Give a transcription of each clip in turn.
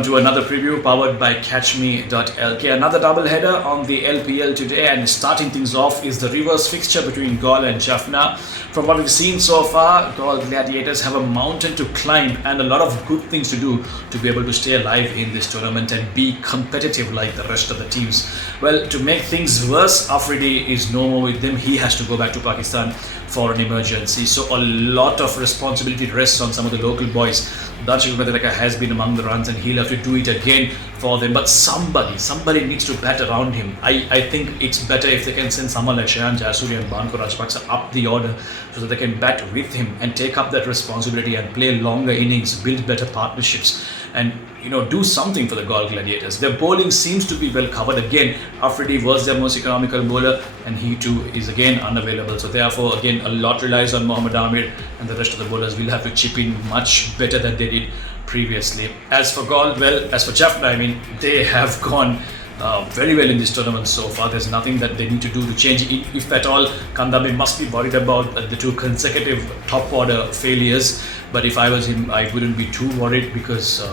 welcome to another preview powered by catchme.lk. Another double header on the LPL today, and starting things off is the reverse fixture between Galle and Jaffna. From what we've seen so far, Galle Gladiators have a mountain to climb and a lot of good things to do to be able to stay alive in this tournament and be competitive like the rest of the teams. Well, to make things worse, Afridi is no more with them. He has to go back to Pakistan for an emergency. So a lot of responsibility rests on some of the local boys. Dambulla has been among the runs and he'll have to do it again for them. But somebody needs to bat around him. I think it's better if they can send someone like Shayan Jasuri and Banko Rajpaksa up the order so that they can bat with him and take up that responsibility and play longer innings, build better partnerships, and do something for the Galle Gladiators. Their bowling seems to be well covered. Again, Afridi was their most economical bowler and he too is again unavailable. So therefore, again, a lot relies on Mohammad Amir, and the rest of the bowlers will have to chip in much better than they did previously. As for Galle, as for Jaffna, they have gone very well in this tournament so far. There's nothing that they need to do to change it. If at all, Kandy must be worried about the two consecutive top order failures. But if I was him, I wouldn't be too worried because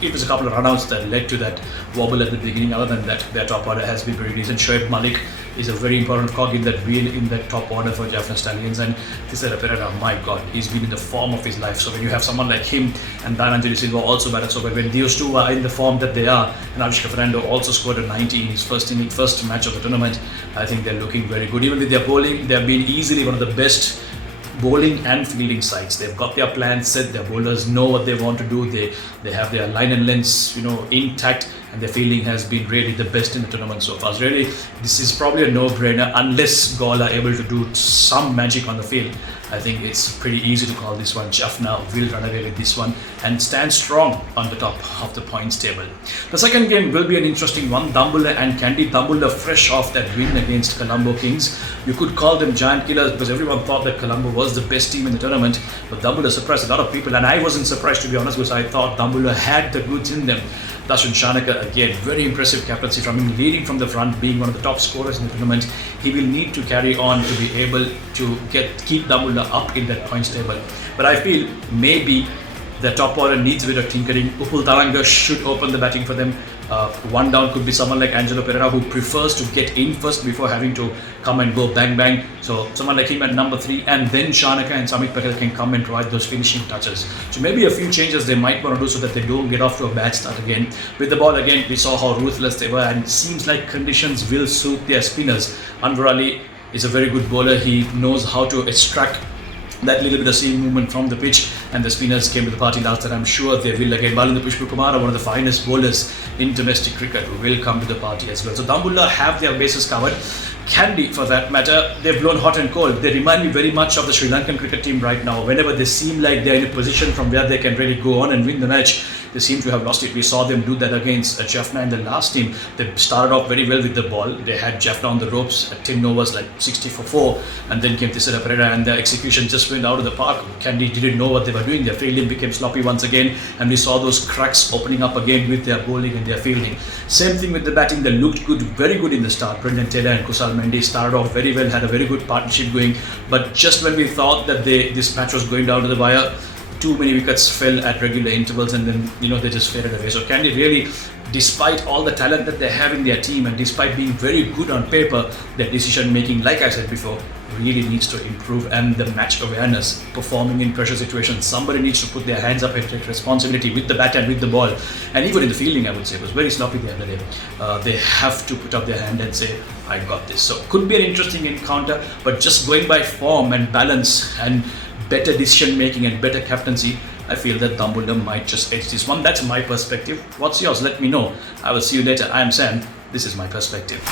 it was a couple of runouts that led to that wobble at the beginning. Other than that, their top order has been pretty decent. Shoaib Malik is a very important cog in that wheel in that top order for Jaffna Stallions. And Tisera Pereira, my God, he's been in the form of his life. So when you have someone like him and Dhananjali Silva also batted so well, when those two are in the form that they are, and Avishka Fernando also scored a 90 in his first match of the tournament, I think they're looking very good. Even with their bowling, they've been easily one of the best bowling and fielding sides. They've got their plans set, their bowlers know what they want to do, they have their line and lengths intact, and their fielding has been really the best in the tournament so far. So really, this is probably a no-brainer unless Galle are able to do some magic on the field. I think it's pretty easy to call this one. Jaffna will run away with this one and stand strong on the top of the points table. The second game will be an interesting one. Dambulla and Kandy. Dambulla fresh off that win against Colombo Kings. You could call them giant killers because everyone thought that Colombo was the best team in the tournament. But Dambulla surprised a lot of people, and I wasn't surprised, to be honest, because I thought Dambulla had the goods in them. Darshan Shanaka, again, very impressive captaincy from him, leading from the front, being one of the top scorers in the tournament. He will need to carry on to be able to keep Dambulla up in that points table. But I feel maybe the top order needs a bit of tinkering. Upul Taranga should open the batting for them. One down could be someone like Angelo Pereira, who prefers to get in first before having to come and go bang bang. So someone like him at number 3, and then Shanaka and Samit Patel can come and provide those finishing touches. So maybe a few changes they might want to do so that they don't get off to a bad start again. With the ball again, we saw how ruthless they were, and it seems like conditions will suit their spinners. Anwar Ali is a very good bowler. He knows how to extract that little bit of seam movement from the pitch, and the spinners came to the party last time. I'm sure they will again. Balendra Pushpakumar, one of the finest bowlers in domestic cricket, who will come to the party as well. So Dambulla have their bases covered. Kandy, for that matter, they've blown hot and cold. They remind me very much of the Sri Lankan cricket team right now. Whenever they seem like they're in a position from where they can really go on and win the match, they seem to have lost it. We saw them do that against Jaffna in the last team. They started off very well with the ball. They had Jaffna on the ropes at 10 overs, like 60 for 4, and then came Tisera Pereira, and their execution just went out of the park. Kandy didn't know what they were doing. Their fielding became sloppy once again, and we saw those cracks opening up again with their bowling and their fielding. Same thing with the batting. They looked good, very good in the start. Brendan Taylor and Kusal Mendy started off very well, had a very good partnership going, but just when we thought that this match was going down to the wire, too many wickets fell at regular intervals, and then they just faded away. So Kandy really, despite all the talent that they have in their team and despite being very good on paper, their decision making, like I said before, really needs to improve. And the match awareness, performing in pressure situations, somebody needs to put their hands up and take responsibility with the bat and with the ball. And even in the fielding, I would say, it was very sloppy the other day. They have to put up their hand and say, I got this. So could be an interesting encounter, but just going by form and balance and better decision making and better captaincy, I feel that Dambulla might just edge this one. That's my perspective. What's yours? Let me know. I will see you later. I am Sam. This is my perspective.